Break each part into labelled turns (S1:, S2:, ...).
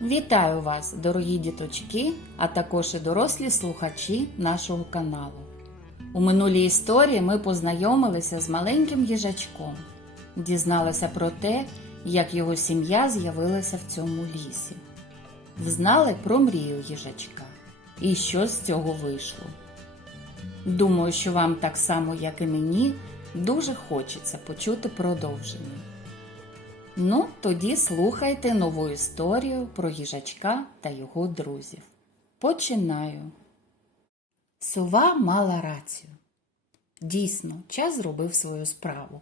S1: Вітаю вас, дорогі діточки, а також і дорослі слухачі нашого каналу. У минулій історії ми познайомилися з маленьким їжачком, дізналися про те, як його сім'я з'явилася в цьому лісі. Взнали про мрію їжачка і що з цього вийшло. Думаю, що вам так само, як і мені, дуже хочеться почути продовження. Ну, тоді слухайте нову історію про їжачка та його друзів. Починаю. Сова мала рацію. Дійсно, час зробив свою справу.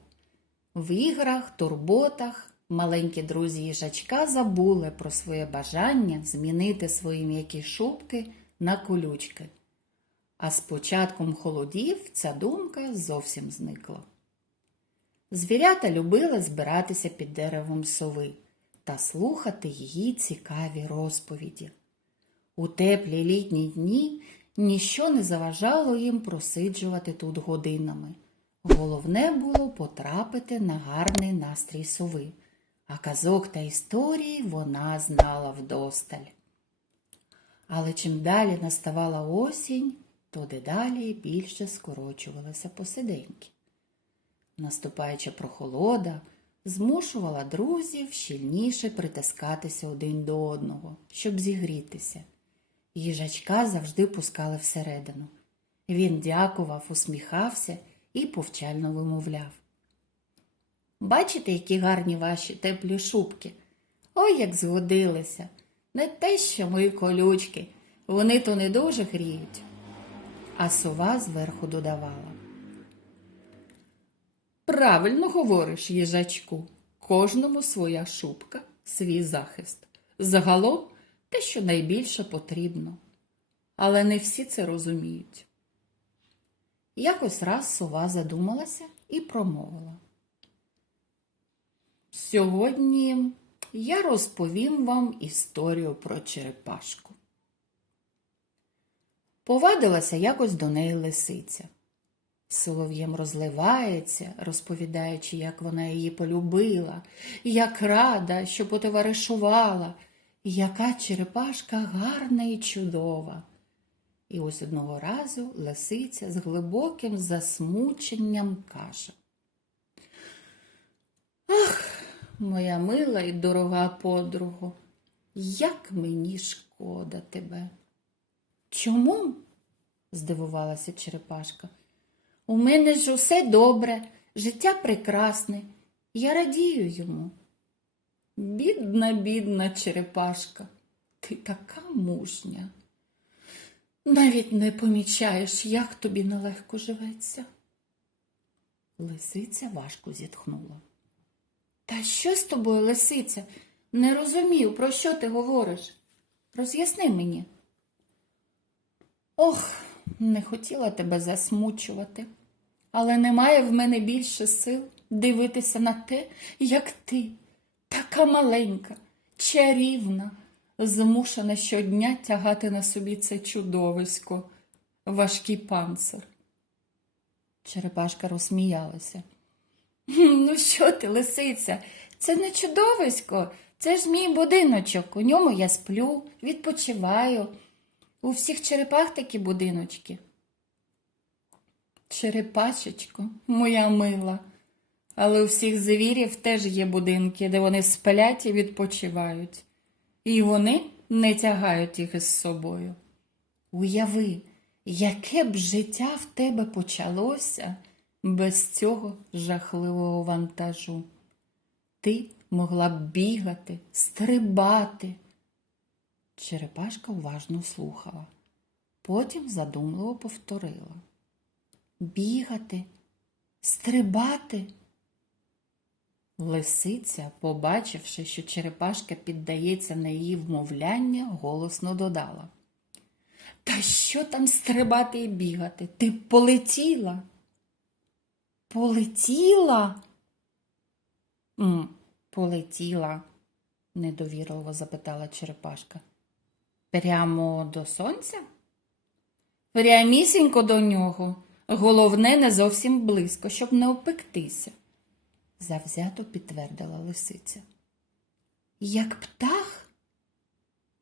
S1: В іграх, турботах маленькі друзі їжачка забули про своє бажання змінити свої м'які шубки на колючки. А з початком холодів ця думка зовсім зникла. Звірята любили збиратися під деревом сови та слухати її цікаві розповіді. У теплі літні дні ніщо не заважало їм просиджувати тут годинами. Головне було потрапити на гарний настрій сови, а казок та історії вона знала вдосталь. Але чим далі наставала осінь, то дедалі більше скорочувалися посиденьки. Наступаюча прохолода змушувала друзів щільніше притискатися один до одного, щоб зігрітися. Їжачка завжди пускали всередину. Він дякував, усміхався і повчально вимовляв. Бачите, які гарні ваші теплі шубки? Ой, як згодилися. Не те, що мої колючки, вони то не дуже гріють. А сова зверху додавала. Правильно говориш, їжачку. Кожному своя шубка, свій захист. Загалом те, що найбільше потрібно. Але не всі це розуміють. Якось раз сова задумалася і промовила. Сьогодні я розповім вам історію про черепашку. Повадилася якось до неї лисиця. Солов'єм розливається, розповідаючи, як вона її полюбила, як рада, що потоваришувала, яка черепашка гарна і чудова. І ось одного разу лисиця з глибоким засмученням каже. Ах, моя мила і дорога подруго, як мені шкода тебе. Чому? здивувалася черепашка. У мене ж усе добре, життя прекрасне, я радію йому. Бідна, бідна черепашка, ти така мужня. Навіть не помічаєш, як тобі нелегко живеться. Лисиця важко зітхнула. Та що з тобою, лисиця? Не розумію, про що ти говориш? Роз'ясни мені. Ох, не хотіла тебе засмучувати, але немає в мене більше сил дивитися на те, як ти, така маленька, чарівна, змушена щодня тягати на собі це чудовисько, важкий панцир. Черепашка розсміялася. Ну, що ти, лисиця? Це не чудовисько, це ж мій будиночок. У ньому я сплю, відпочиваю. У всіх черепах такі будиночки. Черепашечко, моя мила. Але у всіх звірів теж є будинки, де вони сплять і відпочивають. І вони не тягають їх із собою. Уяви, яке б життя в тебе почалося без цього жахливого вантажу. Ти могла б бігати, стрибати. Черепашка уважно слухала, потім задумливо повторила. Бігати, стрибати. Лисиця, побачивши, що черепашка піддається на її вмовляння, голосно додала. Та що там стрибати і бігати? Ти полетіла? Полетіла? Полетіла, недовірливо запитала черепашка. Прямо до сонця? Прямісінько до нього. Головне, не зовсім близько, щоб не опектися, завзято підтвердила лисиця. Як птах?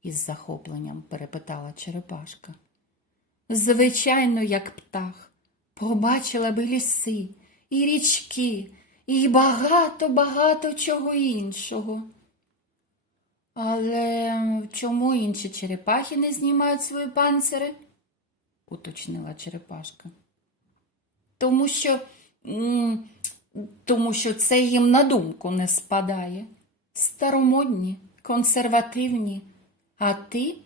S1: із захопленням перепитала Черепашка. Звичайно, як птах, побачила би ліси, і річки, і багато-багато чого іншого. Але чому інші черепахи не знімають свої панцири? уточнила черепашка. Тому що, тому що це їм на думку не спадає. Старомодні, консервативні, а ти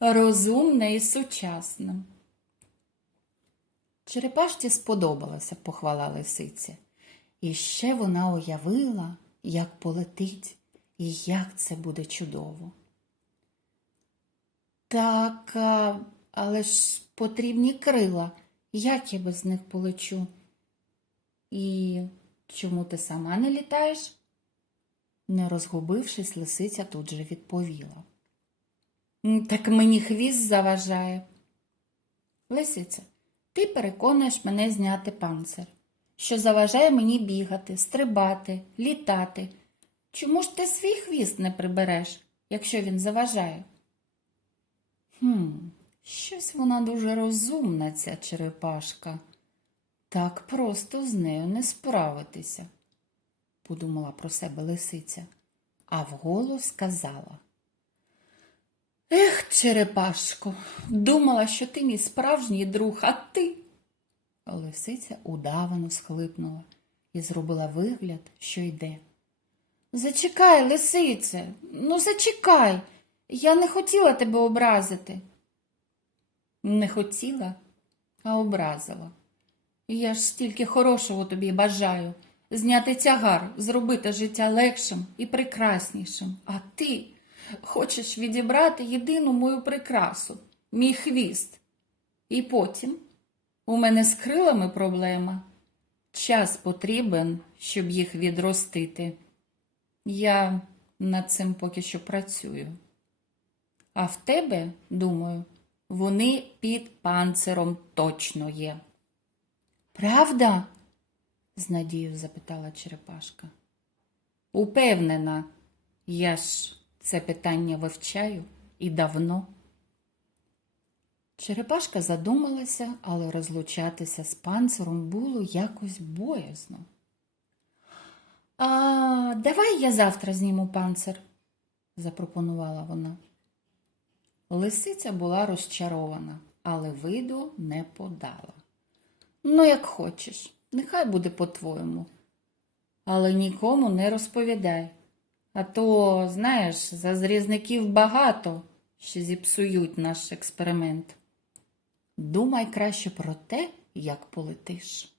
S1: розумна і сучасна. Черепашці сподобалася похвала лисиця. І ще вона уявила, як полетить і як це буде чудово. Так, але ж потрібні крила. Як я без них полечу? І чому ти сама не літаєш? Не розгубившись, лисиця тут же відповіла. Так мені хвіст заважає. Лисиця, ти переконуєш мене зняти панцир, що заважає мені бігати, стрибати, літати. Чому ж ти свій хвіст не прибереш, якщо він заважає? Хм, щось вона дуже розумна, ця черепашка. Так просто з нею не справитися, подумала про себе лисиця, а вголос сказала. Ех, черепашко, думала, що ти мій справжній друг, а ти. Лисиця удавано схлипнула і зробила вигляд, що йде. Зачекай, лисице, ну зачекай. Я не хотіла тебе образити. Не хотіла, а образила. Я ж стільки хорошого тобі бажаю зняти тягар, зробити життя легшим і прекраснішим. А ти хочеш відібрати єдину мою прикрасу, мій хвіст. І потім у мене з крилами проблема. Час потрібен, щоб їх відростити. Я над цим поки що працюю. А в тебе, думаю, вони під панциром точно є. Правда? з надією запитала Черепашка. Упевнена, я ж це питання вивчаю і давно. Черепашка задумалася, але розлучатися з панциром було якось боязно. А давай я завтра зніму панцир, запропонувала вона. Лисиця була розчарована, але виду не подала. Ну, як хочеш, нехай буде по-твоєму. Але нікому не розповідай. А то, знаєш, зазрізників багато, що зіпсують наш експеримент. Думай краще про те, як полетиш.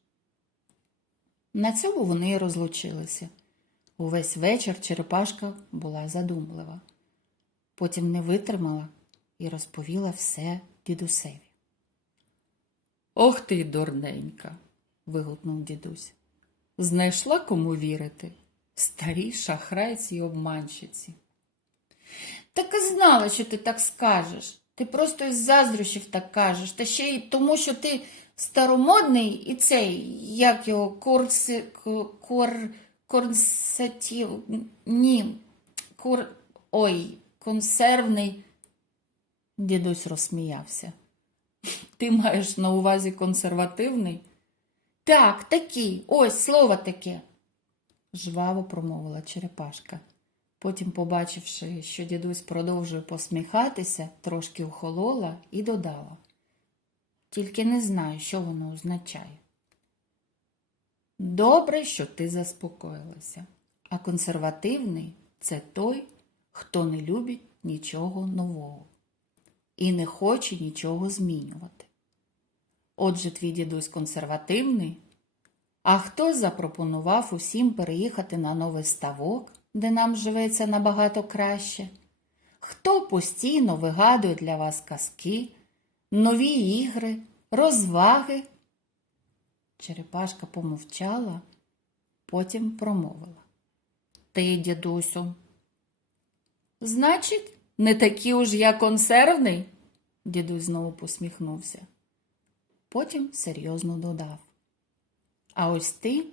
S1: На цьому вони й розлучилися. Увесь вечір Черепашка була задумлива. Потім не витримала і розповіла все дідусеві. Ох ти, дурненька, вигукнув дідусь. Знайшла кому вірити? Старі шахрайці й обманщиці. Так і знала, що ти так скажеш. Ти просто із заздрощів так кажеш, та ще й тому, що ти старомодний і цей, як його, курси, ку- кор, корсатів, ні, кур, ой, консервний. Дідусь розсміявся. Ти маєш на увазі консервативний? Так, такий, ось слово таке, жваво промовила Черепашка. Потім, побачивши, що дідусь продовжує посміхатися, трошки охолола і додала. Тільки не знаю, що воно означає. Добре, що ти заспокоїлася, а консервативний це той, хто не любить нічого нового і не хоче нічого змінювати. Отже, твій дідусь консервативний, а хтось запропонував усім переїхати на новий ставок, де нам живеться набагато краще? Хто постійно вигадує для вас казки, нові ігри, розваги? Черепашка помовчала, потім промовила. Ти, дідусю. Значить, не такий уж я консервний? Дідусь знову посміхнувся. Потім серйозно додав. А ось ти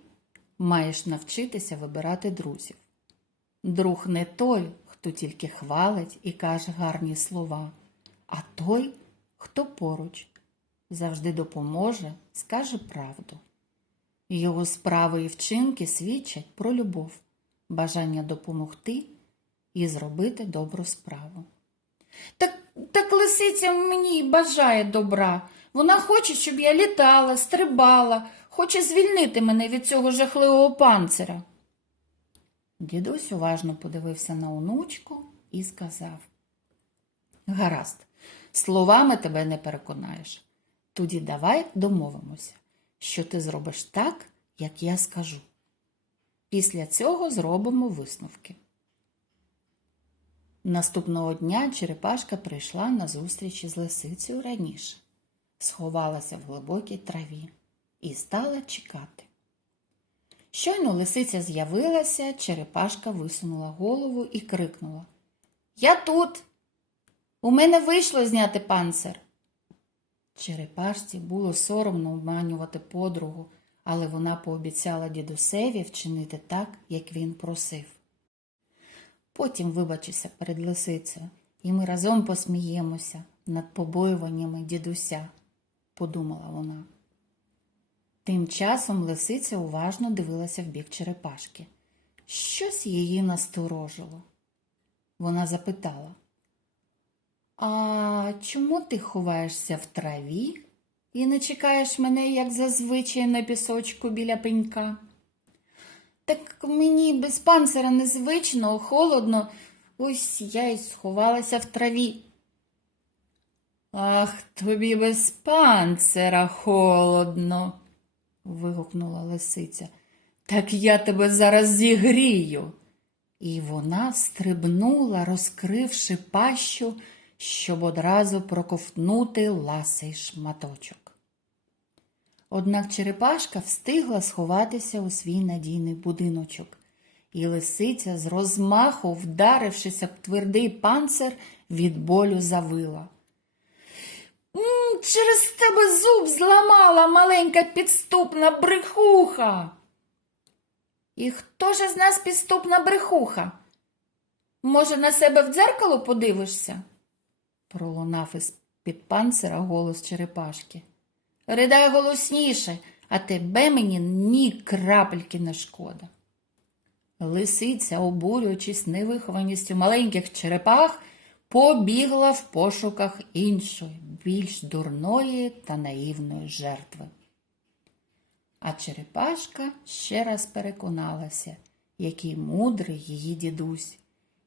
S1: маєш навчитися вибирати друзів. Друг не той, хто тільки хвалить і каже гарні слова, а той, хто поруч, завжди допоможе, скаже правду. Його справи і вчинки свідчать про любов, бажання допомогти і зробити добру справу. Так, так лисиця мені бажає добра. Вона хоче, щоб я літала, стрибала, хоче звільнити мене від цього жахливого панцира. Дідусь уважно подивився на онучку і сказав Гаразд, словами тебе не переконаєш. Тоді давай домовимося, що ти зробиш так, як я скажу. Після цього зробимо висновки. Наступного дня Черепашка прийшла на зустріч із лисицею раніше, сховалася в глибокій траві і стала чекати. Щойно лисиця з'явилася, Черепашка висунула голову і крикнула Я тут. У мене вийшло зняти панцир. Черепашці було соромно обманювати подругу, але вона пообіцяла дідусеві вчинити так, як він просив. Потім вибачуся перед лисицею, і ми разом посміємося над побоюваннями дідуся, подумала вона. Тим часом лисиця уважно дивилася в бік черепашки. Щось її насторожило. Вона запитала А чому ти ховаєшся в траві і не чекаєш мене, як зазвичай, на пісочку біля пенька? Так мені без панцира незвично, холодно, ось я й сховалася в траві. Ах, тобі без панцира холодно, вигукнула лисиця. Так я тебе зараз зігрію. І вона стрибнула, розкривши пащу, щоб одразу проковтнути ласий шматочок. Однак Черепашка встигла сховатися у свій надійний будиночок, і лисиця з розмаху, вдарившися в твердий панцир, від болю завила. Через тебе зуб зламала маленька підступна брехуха. І хто ж з нас підступна брехуха? Може, на себе в дзеркало подивишся? Пролунав із під панцира голос Черепашки. Ридай голосніше, а тебе мені ні крапельки не шкода. Лисиця, обурюючись невихованістю маленьких черепах, побігла в пошуках іншої, більш дурної та наївної жертви. А черепашка ще раз переконалася, який мудрий її дідусь,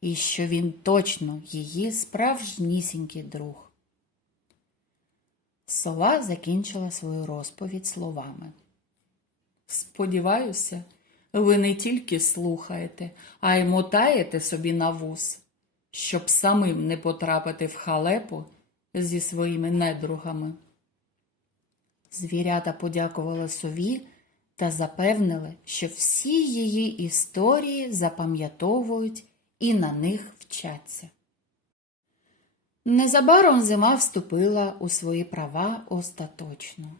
S1: і що він точно її справжнісінький друг. Сова закінчила свою розповідь словами. Сподіваюся, ви не тільки слухаєте, а й мотаєте собі на вус, щоб самим не потрапити в халепу зі своїми недругами. Звірята подякували сові та запевнили, що всі її історії запам'ятовують і на них вчаться. Незабаром зима вступила у свої права остаточно.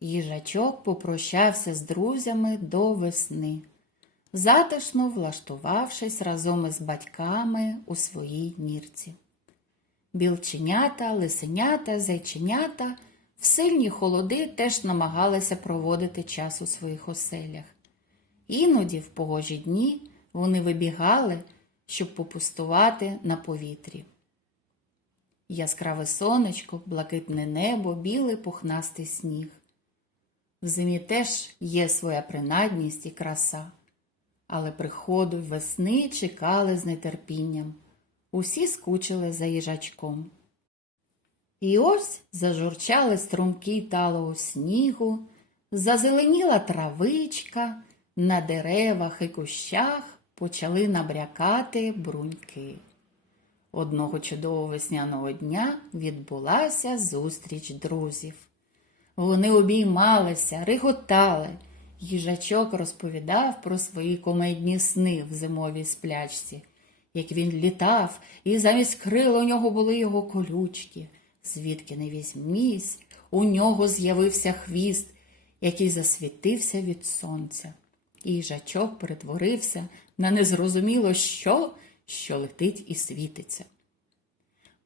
S1: Їжачок попрощався з друзями до весни, затишно влаштувавшись разом із батьками у своїй нірці. Білченята, лисенята, зайченята в сильні холоди теж намагалися проводити час у своїх оселях. Іноді, в погожі дні, вони вибігали, щоб попустувати на повітрі. Яскраве сонечко, блакитне небо, білий пухнастий сніг. В зимі теж є своя принадність і краса, але приходу весни чекали з нетерпінням. Усі скучили за їжачком. І ось зажурчали струмки талого снігу, зазеленіла травичка, на деревах і кущах почали набрякати бруньки. Одного чудового весняного дня відбулася зустріч друзів. Вони обіймалися, реготали. Їжачок розповідав про свої комедні сни в зимовій сплячці, як він літав, і замість крил у нього були його колючки. Звідки не візьмісь, у нього з'явився хвіст, який засвітився від сонця. І їжачок перетворився на незрозуміло що що летить і світиться.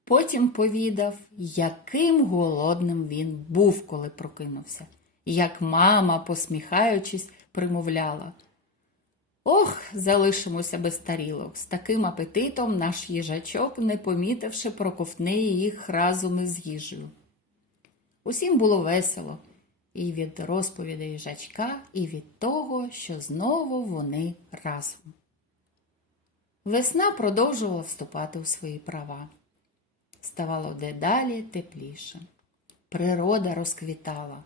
S1: Потім повідав, яким голодним він був, коли прокинувся, як мама, посміхаючись, примовляла. Ох, залишимося без тарілок. З таким апетитом наш їжачок, не помітивши, проковтне їх разом із їжею. Усім було весело і від розповіді їжачка, і від того, що знову вони разом. Весна продовжувала вступати у свої права. Ставало дедалі тепліше. Природа розквітала.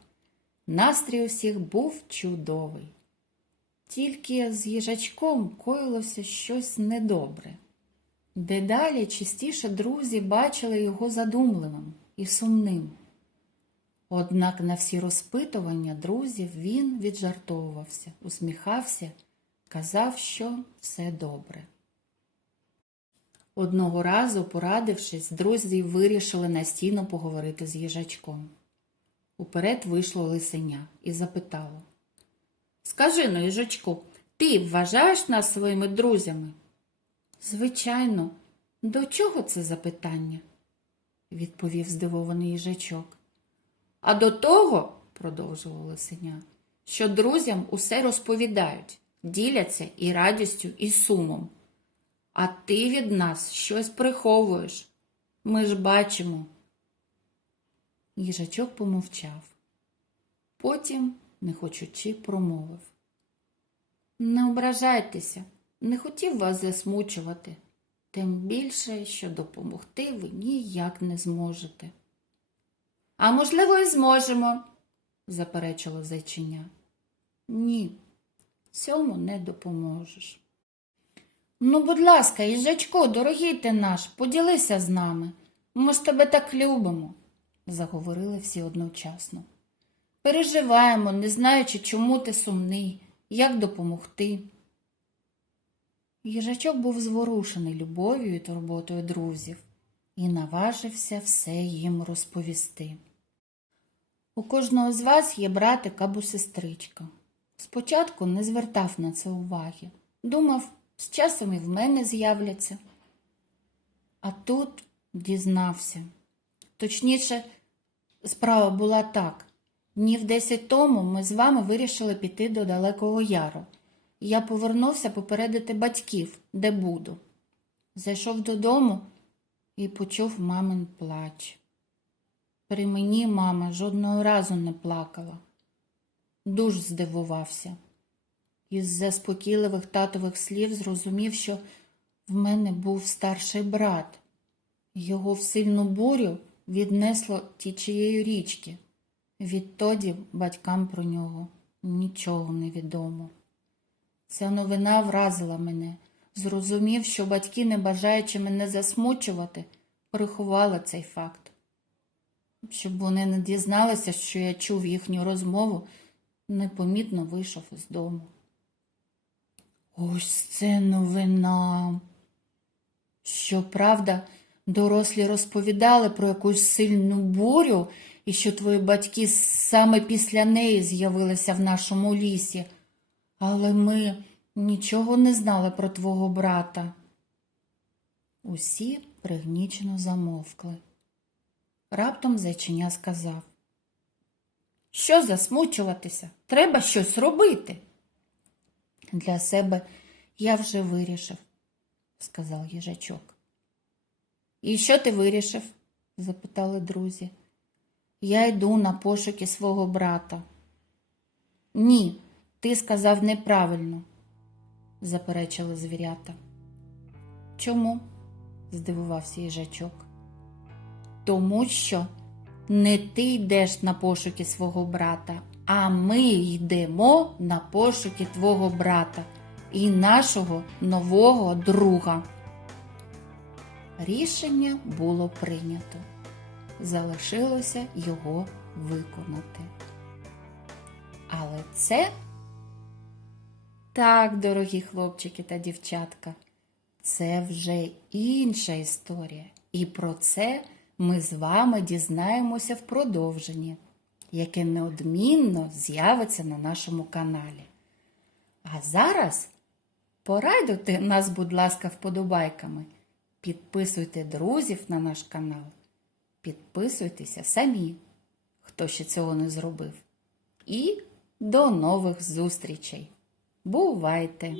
S1: Настрій усіх був чудовий. Тільки з їжачком коїлося щось недобре. Дедалі частіше друзі бачили його задумливим і сумним. Однак на всі розпитування друзів він віджартовувався, усміхався, казав, що все добре. Одного разу, порадившись, друзі вирішили настійно поговорити з їжачком. Уперед вийшло лисеня і запитало Скажи ну, їжачку, ти вважаєш нас своїми друзями? Звичайно, до чого це запитання? відповів здивований їжачок. А до того, продовжував лисеня, що друзям усе розповідають, діляться і радістю, і сумом. А ти від нас щось приховуєш. Ми ж бачимо. Їжачок помовчав. Потім, не хочучи, промовив. Не ображайтеся, не хотів вас засмучувати, тим більше, що допомогти ви ніяк не зможете. А можливо, і зможемо, заперечило зайчиня. Ні, цьому не допоможеш. Ну, будь ласка, їжачко, дорогий ти наш, поділися з нами. Ми ж тебе так любимо, заговорили всі одночасно. Переживаємо, не знаючи, чому ти сумний, як допомогти. Їжачок був зворушений любов'ю і турботою друзів і наважився все їм розповісти. У кожного з вас є братик або сестричка. Спочатку не звертав на це уваги. Думав, з часом і в мене з'являться. А тут дізнався. Точніше, справа була так. Днів десять тому ми з вами вирішили піти до Далекого Яру. Я повернувся попередити батьків, де буду. Зайшов додому і почув мамин плач. При мені мама жодного разу не плакала. Дуж здивувався. Із заспокійливих татових слів зрозумів, що в мене був старший брат. Його в сильну бурю віднесло тічією річки. Відтоді батькам про нього нічого не відомо. Ця новина вразила мене. Зрозумів, що батьки, не бажаючи мене засмучувати, приховали цей факт. Щоб вони не дізналися, що я чув їхню розмову, непомітно вийшов із дому. Ось це новина. Щоправда, дорослі розповідали про якусь сильну бурю і що твої батьки саме після неї з'явилися в нашому лісі, але ми нічого не знали про твого брата. Усі пригнічено замовкли. Раптом зайчиня сказав Що засмучуватися? Треба щось робити. Для себе я вже вирішив, сказав їжачок. І що ти вирішив? запитали друзі. Я йду на пошуки свого брата. Ні, ти сказав неправильно, заперечили звірята. Чому? здивувався їжачок. Тому що не ти йдеш на пошуки свого брата, а ми йдемо на пошуки твого брата і нашого нового друга. Рішення було прийнято. Залишилося його виконати. Але це так, дорогі хлопчики та дівчатка, це вже інша історія. І про це ми з вами дізнаємося в продовженні, яке неодмінно з'явиться на нашому каналі. А зараз Порадуйте нас, будь ласка, вподобайками. Підписуйте друзів на наш канал. Підписуйтеся самі, хто ще цього не зробив. І до нових зустрічей. Бувайте!